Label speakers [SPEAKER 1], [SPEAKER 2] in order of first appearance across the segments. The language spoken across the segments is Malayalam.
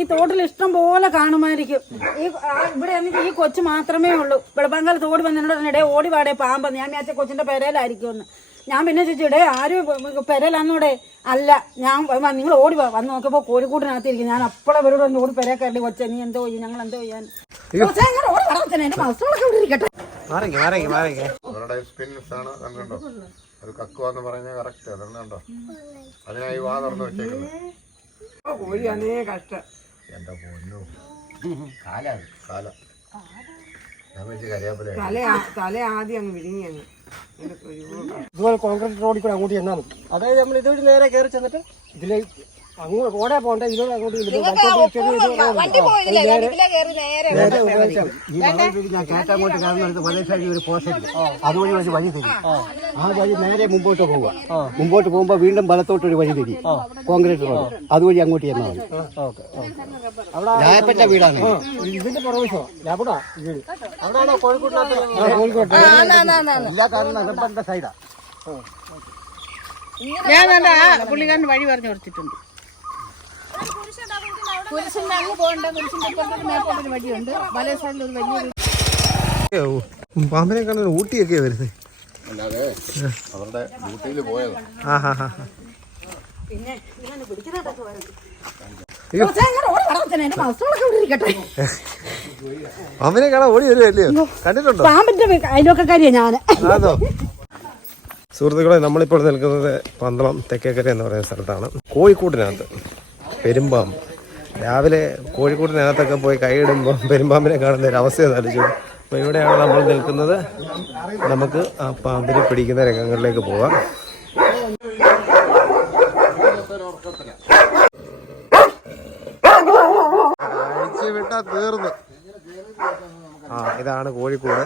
[SPEAKER 1] ഈ തോട്ടിൽ ഇഷ്ടം പോലെ കാണുമായിരിക്കും. ഈ ആ, ഇവിടെ ആണെങ്കിൽ ഈ കൊച്ചു മാത്രമേ ഉള്ളൂ. വെളുപ്പാങ്കാല തോടി വന്നതിനിടെ ഓടി പാടേ പാമ്പ്. ഞാൻ വിചാരിച്ച കൊച്ചിന്റെ പെരയിലായിരിക്കും എന്ന് ഞാൻ പിന്നെ ചോദിച്ചു ഇടേ ആരും പെരയിലാന്നൂടെ അല്ല ഞാൻ നിങ്ങൾ ഓടി വന്ന് നോക്കിയപ്പോൾ കോഴിക്കൂട്ടിനകത്തിരിക്കും ഞാൻ അപ്പോഴെ ഇവരോട് ഒന്ന് ഓടി പെരയെ കയറി കൊച്ചെ നീ എന്തോ ചെയ്യും ഞങ്ങൾ എന്തോ ചെയ്യാൻ. ഒരു ഇങ്ങനെ ഓടി വാ കൊച്ചേ, എന്റെ ഇവിടെ ഇരിക്കട്ടെ.
[SPEAKER 2] അത് കക്കുവാന്ന് പറഞ്ഞാൽ കറക്റ്റ് അതുകൊണ്ടോ അതിനായി വാ തുറന്ന് വെച്ചേക്കുന്നത്
[SPEAKER 3] അനേ കഷ്ടം.
[SPEAKER 2] എന്റെ പൊന്നു. കാല കാല.
[SPEAKER 4] ഇതുപോലെ കോൺക്രീറ്റ് റോഡിൽ കൂടെ അങ്ങോട്ട് ചെന്നാണ് അതായത് നമ്മൾ ഇതുവഴി നേരെ കയറി ചെന്നിട്ട് ഇതിലെ അങ്ങോട്ട് ഓടെ പോണ്ട ഇതിലൂടെ അങ്ങോട്ട്
[SPEAKER 5] ഞാൻ കേട്ടങ്ങോട്ട് സൈഡിൽ ഒരു പോസ്റ്റ് അതുവഴി ഒരു വഴി തരും. ആ. വഴി നേരെ മുമ്പോട്ട് പോവുക. മുമ്പോട്ട് പോകുമ്പോൾ വീണ്ടും വലത്തോട്ട് ഒരു വഴി തിരി. Concrete road. അതുവഴി അങ്ങോട്ട് ചെന്നാൽ മതി.
[SPEAKER 4] ഓക്കെ ഓക്കെ
[SPEAKER 5] രായപ്പറ്റ വീടാണ്.
[SPEAKER 4] ഇതിന്റെ പുറവശോ ലാബുടാ വീട് അവിടെയാണോ കോഴിക്കോട്ടിനകത്ത് ആ കോഴിക്കോട്ട്.
[SPEAKER 5] എല്ലാ കാരണം സൈഡാ
[SPEAKER 6] ഞാൻ പുള്ളിക്കാരൻ വഴി പറഞ്ഞു കൊടുത്തിട്ടുണ്ട്. കുരിശിന്റെ അങ്ങ് പോകണ്ട കുരിശിന്റെ ഇപ്പുറത്തൊരു മേപ്പോട്ടൊരു വഴിയുണ്ട്. വലേ സൈഡിൽ ഒരു വലിയൊരു
[SPEAKER 5] പാമ്പിനെ കാണാൻ ഊട്ടിയൊക്കെ വരുന്നത്
[SPEAKER 2] അല്ലാതെ അവരുടെ പോയത്.
[SPEAKER 5] ആ ഹാ ഹാ
[SPEAKER 1] പിന്നെ
[SPEAKER 5] കാണാൻ ഓടി വരുമല്ലയോ കണ്ടിട്ടുണ്ടോ?
[SPEAKER 1] പാമ്പിന്റെ അയലോക്കക്കാരിയാ ഞാൻ
[SPEAKER 5] അതോ സുഹൃത്തുക്കളെ നമ്മളിപ്പോൾ നിൽക്കുന്നത് പന്തളം തെക്കേക്കര എന്ന് പറയുന്ന സ്ഥലത്താണ്. കോഴിക്കോട്ടിനകത്ത് പെരുമ്പാമ്പ്. രാവിലെ കോഴിക്കോടിനകത്തൊക്കെ പോയി കൈയിടുമ്പോൾ പെരുമ്പാമ്പിനെ കാണുന്ന ഒരു അവസ്ഥ ആലോചിച്ചു അപ്പോൾ ഇവിടെയാണ് നമ്മൾ നിൽക്കുന്നത്. നമുക്ക് ആ പാമ്പിനെ പിടിക്കുന്ന രംഗങ്ങളിലേക്ക് പോവാം. തീർന്നു. ആ ഇതാണ് കോഴിക്കോട്.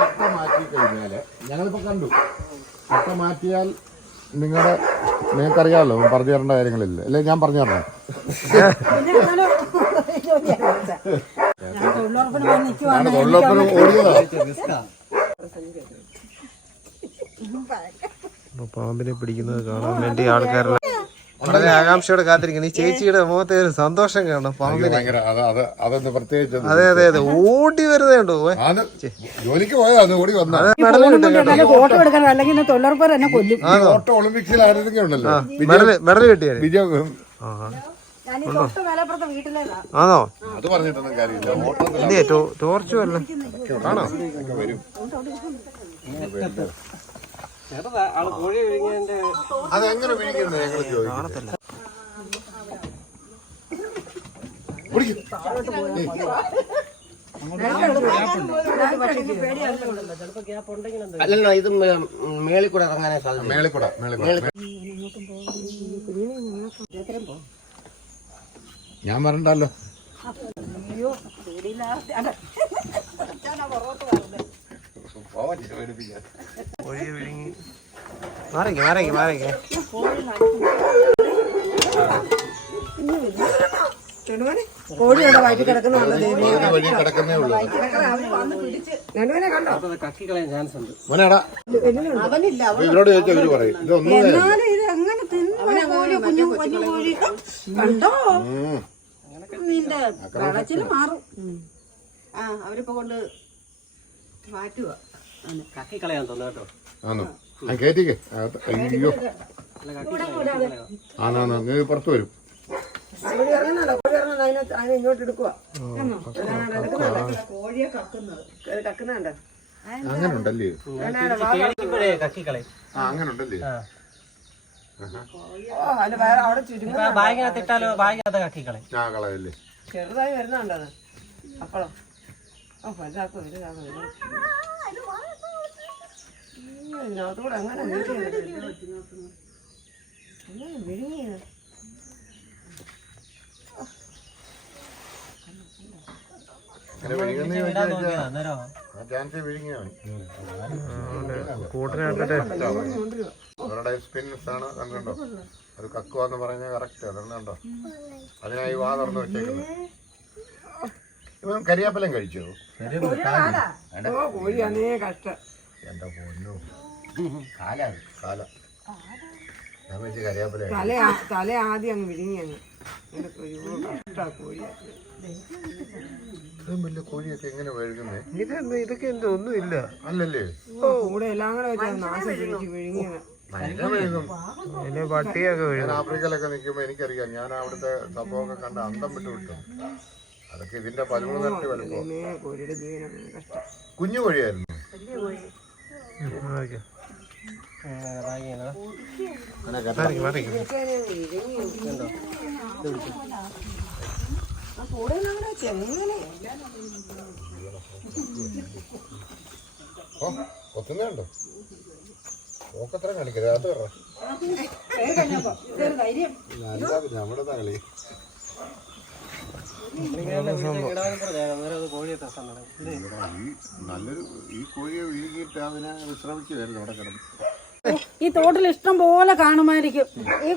[SPEAKER 2] കട്ട മാറ്റി ഞങ്ങളിപ്പോ കണ്ടു. കട്ട മാറ്റിയാൽ നിങ്ങളുടെ നിങ്ങൾക്കറിയാമല്ലോ പറഞ്ഞു തരേണ്ട കാര്യങ്ങളില്ല. അല്ലെ ഞാൻ പറഞ്ഞു തരണേ?
[SPEAKER 1] ഞാൻ തൊഴിലുറപ്പിന്
[SPEAKER 2] ഓടിയതാ.
[SPEAKER 5] പാമ്പിനെ പിടിക്കുന്നത് കാണാൻ വേണ്ടി ആൾക്കാരെല്ലാം വളരെ ആകാംക്ഷയോടെ കാത്തിരിക്കണം ഈ ചേച്ചിയുടെ മുഖത്തെ ഒരു സന്തോഷം കാണണം പാമ്പിനെ
[SPEAKER 2] ഭയങ്കര അത് അത് അതൊന്ന് പ്രത്യേകിച്ച് ഒന്ന്
[SPEAKER 5] അതെ അതെ അതെ. ഓടി വരുന്നേ ഉണ്ടോ
[SPEAKER 2] ജോലിക്ക് പോയതാണ് ഓടി
[SPEAKER 5] മെഡൽ കിട്ടും കേട്ടോ
[SPEAKER 1] നല്ല ഫോട്ടോ എടുക്കണം. അല്ലെങ്കിൽ ഇന്ന് എന്നെ കൊല്ലും.
[SPEAKER 2] ഓട്ടോ ഒളിമ്പിക്സിലായിരുന്നെങ്കിൽ ഉണ്ടല്ലോ?
[SPEAKER 5] മെഡൽ മെഡൽ
[SPEAKER 2] വിജയം
[SPEAKER 5] ആണോ?
[SPEAKER 2] അത് പറഞ്ഞിട്ടൊന്നും കാര്യമില്ല. ഓട്ടത്തിൽ
[SPEAKER 5] ഇല്ലേ ടോ- ടോർച്ച് വല്ല ആണോ?
[SPEAKER 2] വരും. അതെങ്ങനെ ഞങ്ങൾ.
[SPEAKER 7] അല്ലല്ലോ ഇത് മേളിൽ കൂടെ ഇറങ്ങാനേ സാധിക്കും
[SPEAKER 2] മേളിൽ കൂടെ അയ്യോ കൂടെ ഞാൻ വരണ്ടല്ലോ.
[SPEAKER 5] കോഴി വിഴുങ്ങി മാറിക്ക് മാറിക്ക് മാറിക്ക്
[SPEAKER 3] കോഴിയുടെ വയറ്റിൽ കിടക്കുന്നുണ്ട്
[SPEAKER 1] നിന്റെ വെളച്ചിൽ മാറും.
[SPEAKER 6] ആ അവരിപ്പോ കൊണ്ട് മാറ്റുക
[SPEAKER 4] തോന്നുന്നു കേട്ടോ.
[SPEAKER 2] ആണോ അകത്ത് അയ്യോ. പുറത്ത് വരും.
[SPEAKER 3] ഇങ്ങോട്ട് എടുക്കുക
[SPEAKER 6] കോഴിയെ കക്കുന്നത്.
[SPEAKER 3] കക്കുന്നുണ്ട്?
[SPEAKER 2] ആ
[SPEAKER 4] ഇപ്പൊ ബാഗിനകത്ത്
[SPEAKER 2] കക്കിക്കളെ
[SPEAKER 3] ചെറുതായി വരുന്നുണ്ടത് അപ്പളോ? ഓ വലുതാക്കും വലുതാക്കും. ഇതിനകത്തൂടെ അങ്ങനെ വിഴുങ്ങിയത്.
[SPEAKER 2] അങ്ങനെ അവരുടെ സ്പിൻസ് ആണ് കണ്ടോ അത് കക്കുവാന്ന് പറഞ്ഞാൽ കറക്റ്റ് കണ്ടോ അതിനായി വാ തുറന്നു വെച്ചേക്കുന്നത് ഇവൻ കരിയാപ്പലം കഴിച്ചോ?
[SPEAKER 3] ഓ കോഴിയാണേ കഷ്ടം.
[SPEAKER 2] എന്റെ പൊന്നു. കാല കാല. ഞാൻ വെച്ച്
[SPEAKER 3] തല ആ- തല ആദ്യം അങ്ങ് വിഴുങ്ങി അങ്ങ്.
[SPEAKER 2] ഇത്രയും വലിയ കോഴിയൊക്കെ എങ്ങനെ വഴുകുന്നേ?
[SPEAKER 5] ഇതെന്ത് ഇതൊക്കെ എന്തോ ഒന്നുമില്ല.
[SPEAKER 2] അല്ലല്ലേ?
[SPEAKER 3] കൂടെ എല്ലാം കൂടെ വെച്ചാൽ നാശം പിടിച്ച് വിഴുങ്ങിയത്
[SPEAKER 2] ഭയങ്കര വഴുകും.
[SPEAKER 5] പിന്നെ പട്ടിയൊക്കെ വീഴും
[SPEAKER 2] ഞാൻ ആഫ്രിക്കയിലൊക്കെ നിൽക്കുമ്പോൾ എനിക്കറിയാം ഞാൻ അവിടുത്തെ സംഭവമൊക്കെ കണ്ട് അന്തം വിട്ട് വിട്ടു. അതൊക്കെ ഇതിന്റെ വലുപ്പം.
[SPEAKER 3] മേ കോഴിയുടെ ജീവനാണ് കഷ്ടം.
[SPEAKER 2] കുഞ്ഞു കോഴിയായിരുന്നു. ഓ കൊത്തുന്നുണ്ടോ ഓക്കത്ര കളിക്കരുത് അത് പറ നമ്മുടെ തകളി നല്ലൊരു ഈ കോഴിയെ വീകിയിട്ട് അതിനെ വിശ്രമിച്ചു തരുന്നു അവിടെ കിടന്ന്
[SPEAKER 1] ഈ തോട്ടിൽ ഇഷ്ടം പോലെ കാണുമായിരിക്കും. ഈ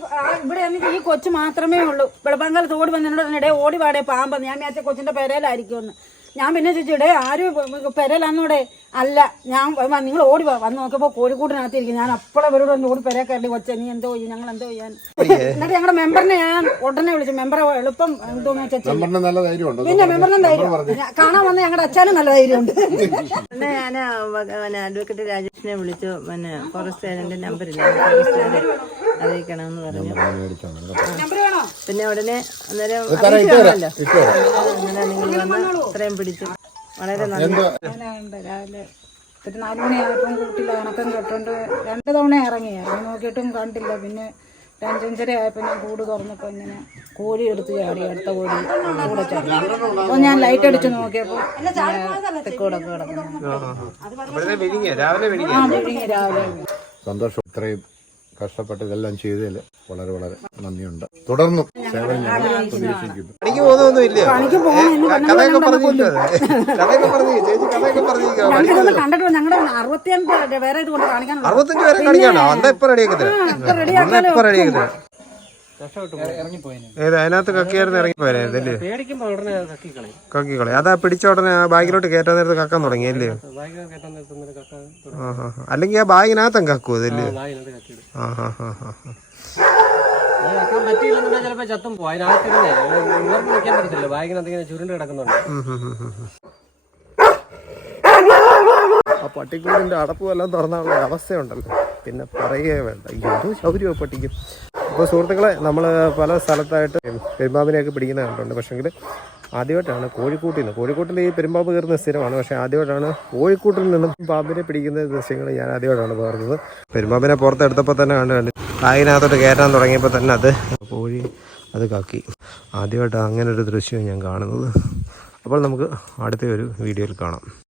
[SPEAKER 1] ഇവിടെ ആണെങ്കിൽ ഈ കൊച്ചു മാത്രമേ ഉള്ളൂ. വെളുപ്പാങ്കാല തോട് വന്നതിനോടെ ഓടി പാടേ പാമ്പെന്ന് ഞാൻ ഞാൻ കൊച്ചിന്റെ പെരയിലായിരിക്കുമെന്ന്. ഞാൻ പിന്നെ ചോദിച്ചിടേ ആരും പെരയിലാന്നൂടെ അല്ല ഞാൻ നിങ്ങൾ ഓടി വാ വന്ന് നോക്കിയപ്പോ കോഴിക്കൂട്ടിനകത്തിരിക്കും ഞാൻ അപ്പോഴെ ഇവരോട് ഒന്ന് ഓടി പെരേ കയറി കൊച്ചു നീ എന്തോ ചെയ്യും? ഞങ്ങൾ എന്തോ ചെയ്യാൻ? എന്നിട്ട് ഞങ്ങളുടെ മെമ്പറിനെ ഞാൻ ഉടനെ വിളിച്ചു. മെമ്പറെ എളുപ്പം എന്തോന്ന് വെച്ചാൽ
[SPEAKER 2] മെമ്പറിന് നല്ല ധൈര്യമുണ്ടോ.
[SPEAKER 1] പിന്നെ മെമ്പറിനും ധൈര്യം. കാണാൻ വന്ന ഞങ്ങളുടെ അച്ഛനും നല്ല ധൈര്യമുണ്ട്.
[SPEAKER 3] പിന്നെ ഞാൻ പിന്നെ അഡ്വക്കേറ്റ് രാജേഷിനെ വിളിച്ചു. പിന്നെ ഫോറസ്റ്റ് നമ്പറില്ല അറിയിക്കണമെന്ന് പറഞ്ഞു.
[SPEAKER 1] നമ്പർ വേണോ?
[SPEAKER 3] പിന്നെ ഉടനെ അന്നേരം. അങ്ങനെ നിങ്ങൾ വന്ന് ഇത്രയും പിടിച്ചു വളരെ നന്ദി.
[SPEAKER 1] ഞാനുണ്ട് രാവിലെ ഒരു നാല് മണിയായപ്പം കൂട്ടില്ല കണക്കം കെട്ടോണ്ട് രണ്ട് തവണ ഇറങ്ങി. ഇറങ്ങി നോക്കിയിട്ടും കണ്ടില്ല. പിന്നെ രണ്ടഞ്ചര ആയപ്പോൾ ഞാൻ കൂട് തുറന്നപ്പോൾ ഇങ്ങനെ കോഴി എടുത്ത് ചാടി അടുത്ത കോഴി കൂടെ ചാടി. അപ്പോൾ ഞാൻ ലൈറ്റ് അടിച്ച് നോക്കിയപ്പോൾ തെക്കോടൊക്കെ കിടക്കുന്നു.
[SPEAKER 5] രാവിലെ.
[SPEAKER 2] സന്തോഷം. ഇത്രയും കഷ്ടപ്പെട്ട് ഇതെല്ലാം ചെയ്തതിൽ വളരെ വളരെ നന്ദിയുണ്ട്. തുടർന്നും സേവനം ഞാൻ പ്രതീക്ഷിക്കുന്നു.
[SPEAKER 5] പണിക്ക് പോകുന്നൊന്നും ഇല്ല.
[SPEAKER 1] പണിക്ക് പോകണം എന്ന് പറഞ്ഞാൽ
[SPEAKER 5] കഥയൊക്കെ പറഞ്ഞില്ല കഥയൊക്കെ പറഞ്ഞു ചേച്ചി കഥയൊക്കെ അറുപത്തഞ്ച് പേരെ കാണിക്കാണോ അന്താ ഇപ്പൊ റെഡിയാക്കി ഇപ്പൊ റെഡിയാക്കി തരാം ഏത് അതിനകത്ത് കക്കിയായിരുന്നു ഇറങ്ങിപ്പോയായിരുന്നു അല്ലേ കക്കിക്കളെ അതാ പിടിച്ച ഉടനെ ആ ബാഗിലോട്ട് കയറ്റാൻ നേരത്ത് കക്കാൻ തുടങ്ങി അല്ലേ? അല്ലെങ്കിൽ ആ ബാഗിനകത്തും കക്കൂ അതല്ലേ? ആ ഹാ ഹാ ഹാ
[SPEAKER 4] പറ്റിയില്ലെന്നുണ്ടെങ്കിൽ ചിലപ്പോ ചത്തും പോകും അതിനകത്തിരുന്നേ. ഇവർക്ക് നിൽക്കാൻ പറ്റത്തില്ല. ബാഗിനകത്ത് ഇങ്ങനെ ചുരുണ്ട് കിടക്കുന്നുണ്ട്.
[SPEAKER 5] ഉം ഉം ഉം ഉം ഉം. ആ പട്ടിക്കൂടിന്റെ അടപ്പും തുറന്നുള്ള അവസ്ഥയുണ്ടല്ലോ. പിന്നെ പറയുകയേ വേണ്ട. എന്തോ ശൗര്യമോ പട്ടിക്കും അപ്പോൾ സുഹൃത്തുക്കളെ നമ്മൾ പല സ്ഥലത്തായിട്ട് പെരുമ്പാമ്പിനെയൊക്കെ പിടിക്കുന്ന കണ്ടിട്ടുണ്ട്. പക്ഷേങ്കിൽ ആദ്യമായിട്ടാണ് കോഴിക്കൂട്ടിൽ നിന്ന്. കോഴിക്കൂട്ടിൽ ഈ പെരുമ്പാമ്പ് കയറുന്ന സ്ഥിരമാണ്. പക്ഷേ ആദ്യമായിട്ടാണ് കോഴിക്കൂട്ടിൽ നിന്നും പാമ്പിനെ പിടിക്കുന്ന ദൃശ്യങ്ങൾ ഞാൻ ആദ്യമായിട്ടാണ് പകർന്നത് പെരുമ്പാമ്പിനെ പുറത്തെടുത്തപ്പോൾ തന്നെ കണ്ട് കണ്ടു ബാഗിനകത്തോട്ട് കയറ്റാൻ തുടങ്ങിയപ്പോൾ തന്നെ അത് കോഴി അത് കക്കി. ആദ്യമായിട്ടാണ് അങ്ങനെ ഒരു ദൃശ്യം ഞാൻ കാണുന്നത്. അപ്പോൾ നമുക്ക് അടുത്ത ഒരു വീഡിയോയിൽ കാണാം.